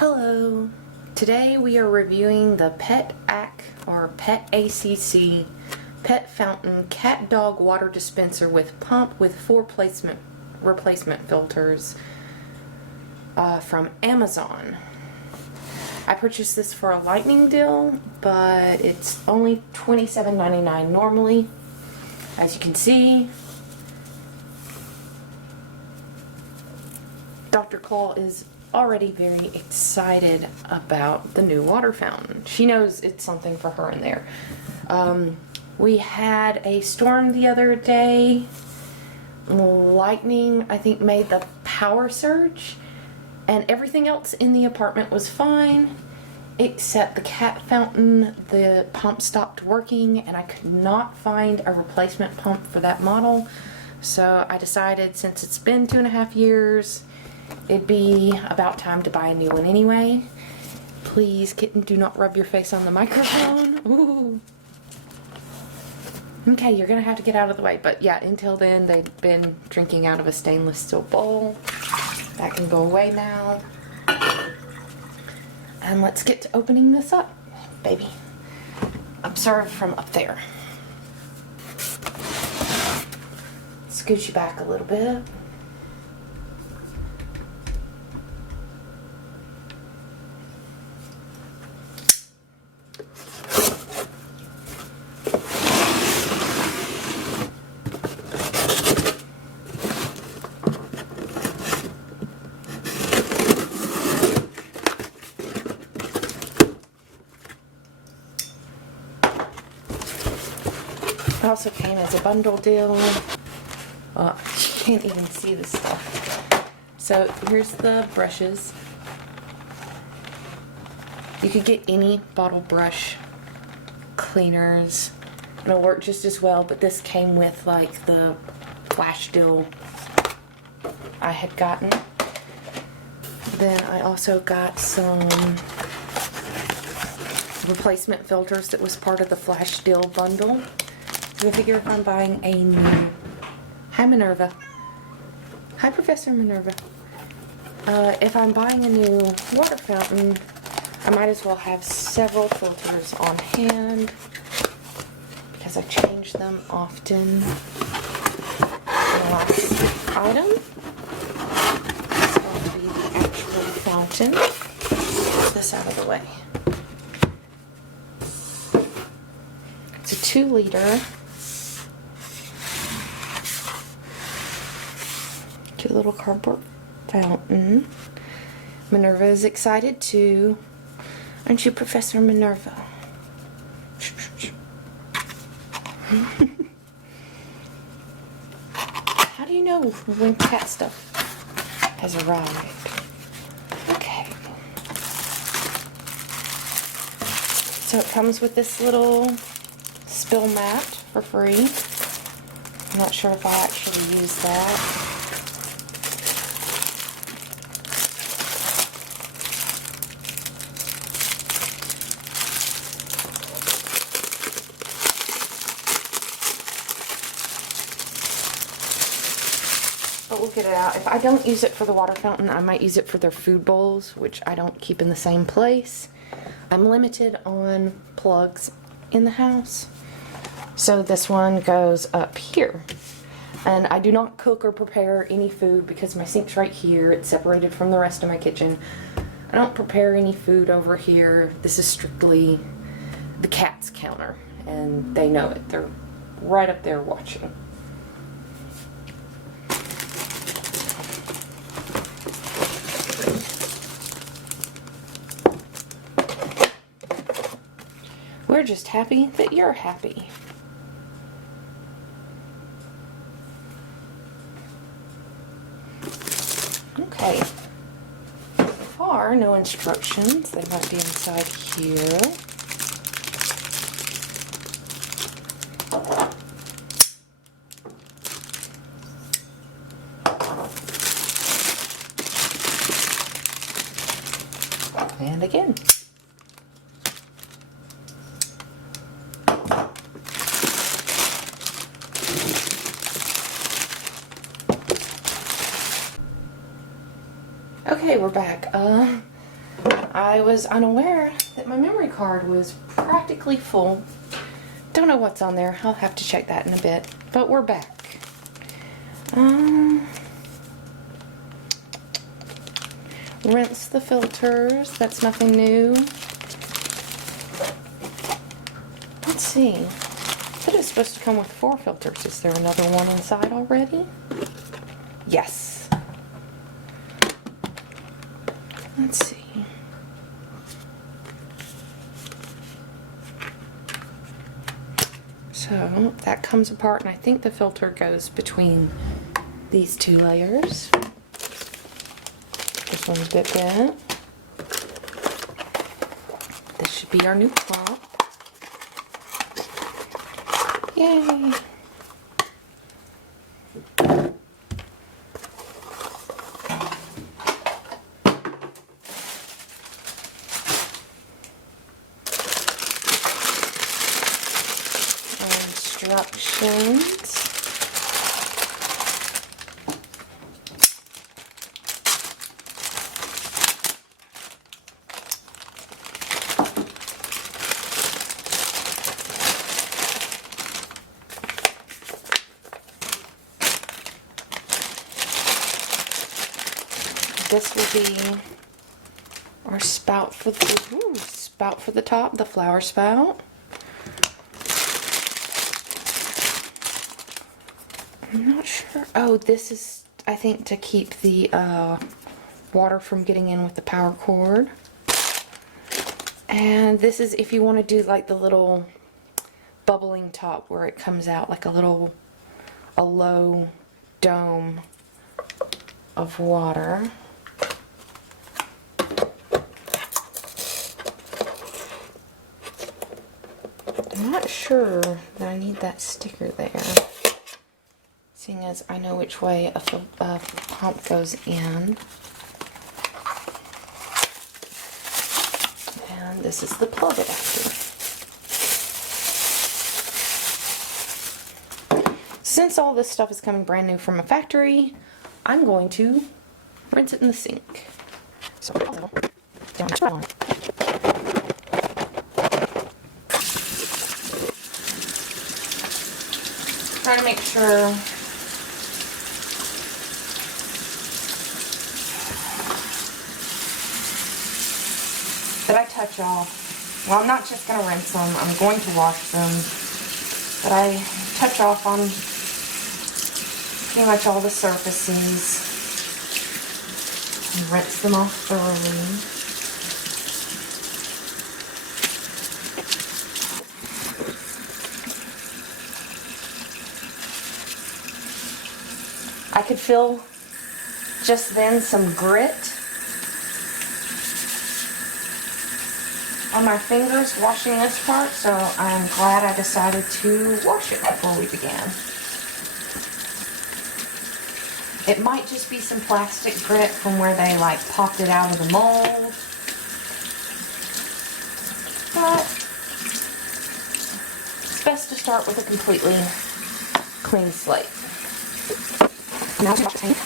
Hello! Today we are reviewing the PetAcc or PetAcc Pet Fountain Cat Dog Water Dispenser with pump with 4 replacement filters from Amazon. I purchased this for a lightning deal, but it's only $27.99 normally. As you can see, Dr. Claw is already very excited about the new water fountain. She knows it's something for her in there. We had a storm the other day. Lightning, I think, made the power surge, and everything else in the apartment was fine except the cat fountain. The pump stopped working and I could not find a replacement pump for that model, so I decided, since it's been 2.5 years, it'd be about time to buy a new one anyway. Please, kitten, do not rub your face on the microphone. Ooh. Okay, you're gonna have to get out of the way. But yeah, until then, they've been drinking out of a stainless steel bowl. That can go away now. And let's get to opening this up, baby. Observe from up there. Scooch you back a little bit. It also came as a bundle deal. You can't even see this stuff. So here's the brushes. You could get any bottle brush cleaners. It'll work just as well, but this came with like the flash deal I had gotten. Then I also got some replacement filters that was part of the flash deal bundle. I figure if I'm buying a new... Hi, Minerva. Hi, Professor Minerva. If I'm buying a new water fountain, I might as well have several filters on hand because I change them often. The last item is going to be the actual fountain. Get this out of the way. It's a 2-liter. Cute little cardboard fountain. Minerva is excited too. Aren't you, Professor Minerva? How do you know when cat stuff has arrived? Okay. So it comes with this little spill mat for free. I'm not sure if I'll actually use that. But we'll get it out. If I don't use it for the water fountain, I might use it for their food bowls, which I don't keep in the same place. I'm limited on plugs in the house, so this one goes up here. And I do not cook or prepare any food because my sink's right here. It's separated from the rest of my kitchen. I don't prepare any food over here. This is strictly the cat's counter, and they know it. They're right up there watching. We're just happy that you're happy. Okay. So far, no instructions. They might be inside here. And again. Okay, we're back. I was unaware that my memory card was practically full. Don't know what's on there. I'll have to check that in a bit. But we're back. Rinse the filters. That's nothing new. Let's see. I thought it was supposed to come with 4 filters. Is there another one inside already? Yes. Let's see. So that comes apart, and I think the filter goes between these 2 layers. This one's a bit bent. This should be our new top. Yay! Instructions. This will be our spout for the top, the flower spout. I'm not sure. Oh, this is, I think, to keep the water from getting in with the power cord. And this is if you want to do like the little bubbling top where it comes out like a low dome of water. I'm not sure that I need that sticker there, seeing as I know which way a pump goes in. And this is the plug adapter. Since all this stuff is coming brand new from a factory, I'm going to rinse it in the sink. So down. Try to make sure that I touch off. Well, I'm not just going to rinse them, I'm going to wash them, but I touch off on pretty much all the surfaces and rinse them off thoroughly. I could feel just then some grit on my fingers washing this part, so I'm glad I decided to wash it before we began. It might just be some plastic grit from where they like popped it out of the mold, but it's best to start with a completely clean slate. Now to tank.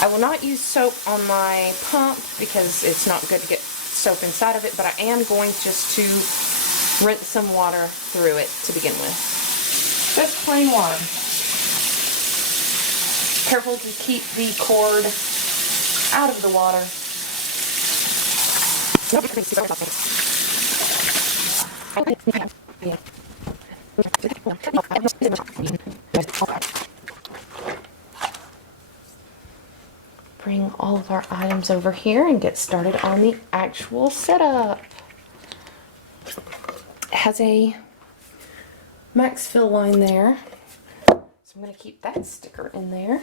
I will not use soap on my pump because it's not good to get soap inside of it, but I am going just to rinse some water through it to begin with. Just plain water. Careful to keep the cord out of the water. Bring all of our items over here and get started on the actual setup. It has a max fill line there, so I'm going to keep that sticker in there.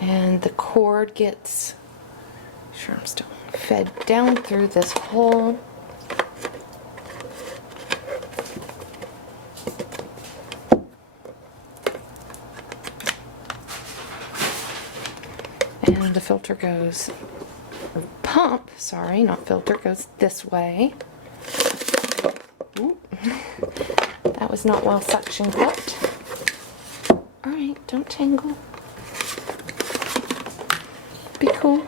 And the cord gets sure I'm still fed down through this hole. And the filter goes, or pump, sorry, not filter, goes this way. Ooh. That was not well suction cupped. Alright, don't tangle. Be cool.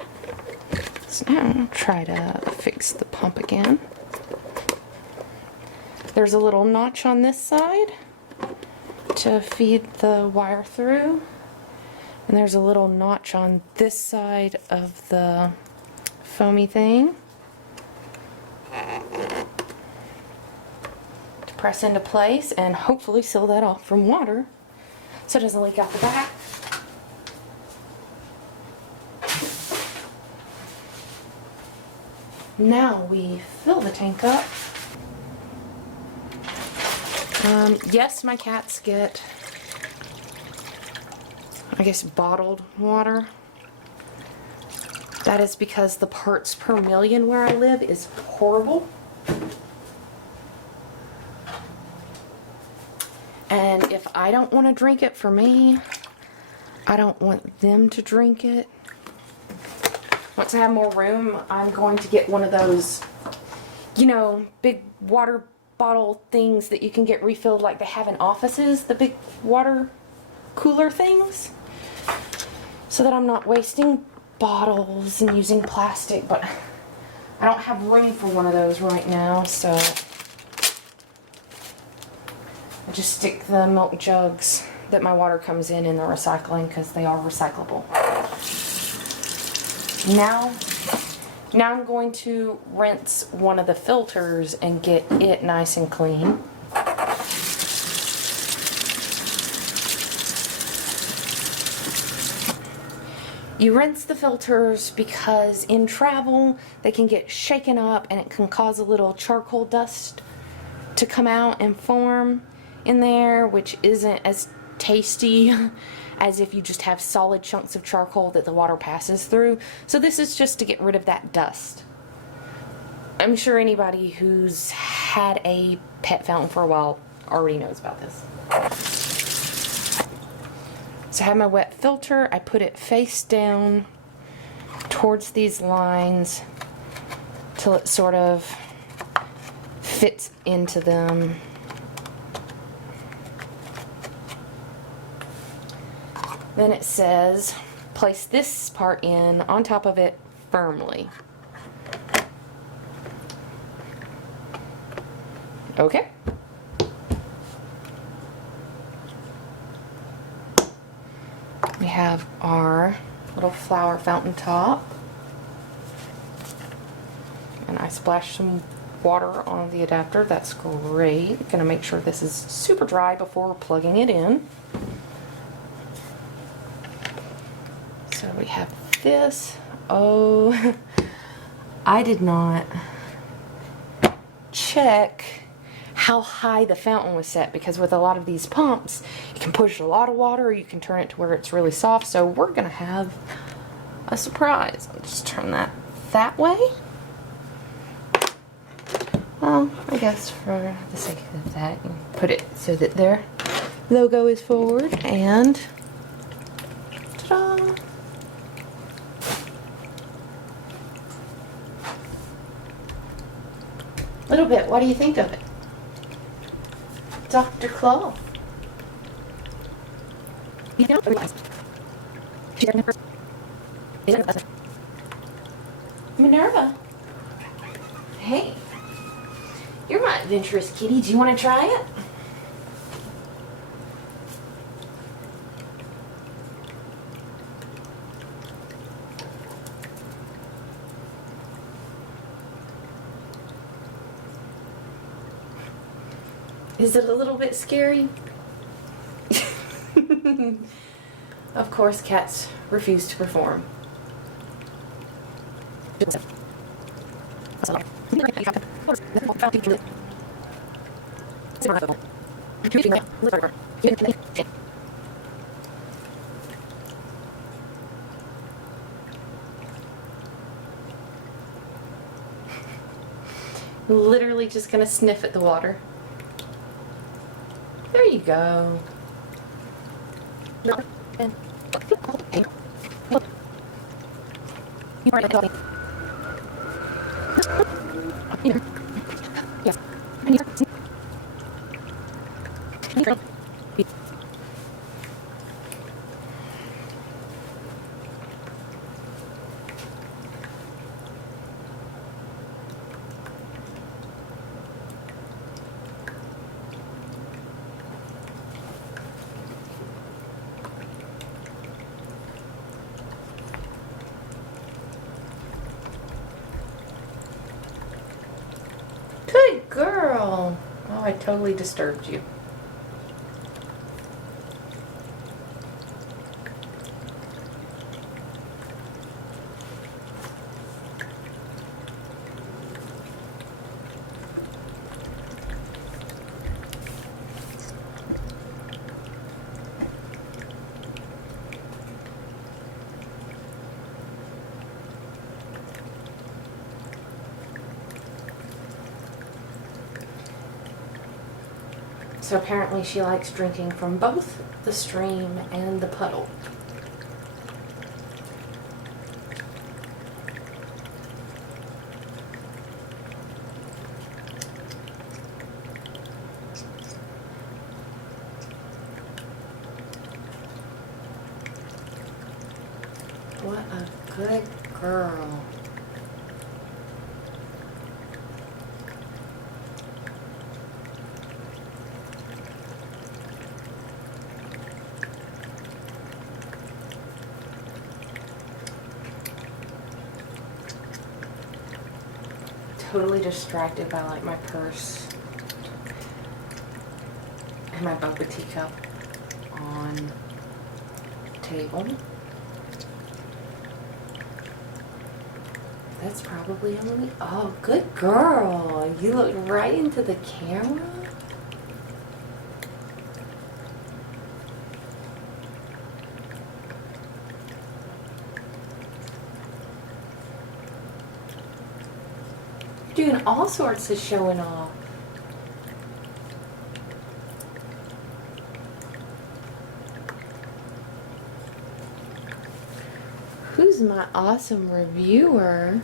So now I'll try to fix the pump again. There's a little notch on this side to feed the wire through. And there's a little notch on this side of the foamy thing to press into place and hopefully seal that off from water so it doesn't leak out the back. Now we fill the tank up. Yes, my cats get, I guess, bottled water. That is because the parts per million where I live is horrible. And if I don't want to drink it for me, I don't want them to drink it. Once I have more room, I'm going to get one of those, you know, big water bottle things that you can get refilled like they have in offices, the big water cooler things, so that I'm not wasting bottles and using plastic. But I don't have room for one of those right now, so I just stick the milk jugs that my water comes in the recycling because they are recyclable. Now I'm going to rinse one of the filters and get it nice and clean. You rinse the filters because in travel they can get shaken up and it can cause a little charcoal dust to come out and form in there, which isn't as tasty as if you just have solid chunks of charcoal that the water passes through. So this is just to get rid of that dust. I'm sure anybody who's had a pet fountain for a while already knows about this. So I have my wet filter. I put it face down towards these lines till it sort of fits into them. Then it says, place this part in on top of it firmly. Okay. We have our little flower fountain top. And I splashed some water on the adapter. That's great. I'm gonna make sure this is super dry before plugging it in. So we have this. Oh, I did not check how high the fountain was set, because with a lot of these pumps you can push a lot of water or you can turn it to where it's really soft. So we're gonna have a surprise. I'll just turn that way. Well, I guess for the sake of that, you put it so that their logo is forward, and ta-da! Little bit, what do you think of it? Dr. Claw. You don't realize. Minerva. Hey. You're my adventurous kitty. Do you want to try it? Is it a little bit scary? Of course, cats refuse to perform. Literally just gonna sniff at the water. There you go. Good girl. Oh, I totally disturbed you. So apparently she likes drinking from both the stream and the puddle. What a good girl. Totally distracted by like my purse and my boba teacup on the table. That's probably only, oh, good girl. You looked right into the camera. You're doing all sorts of showing off. Who's my awesome reviewer?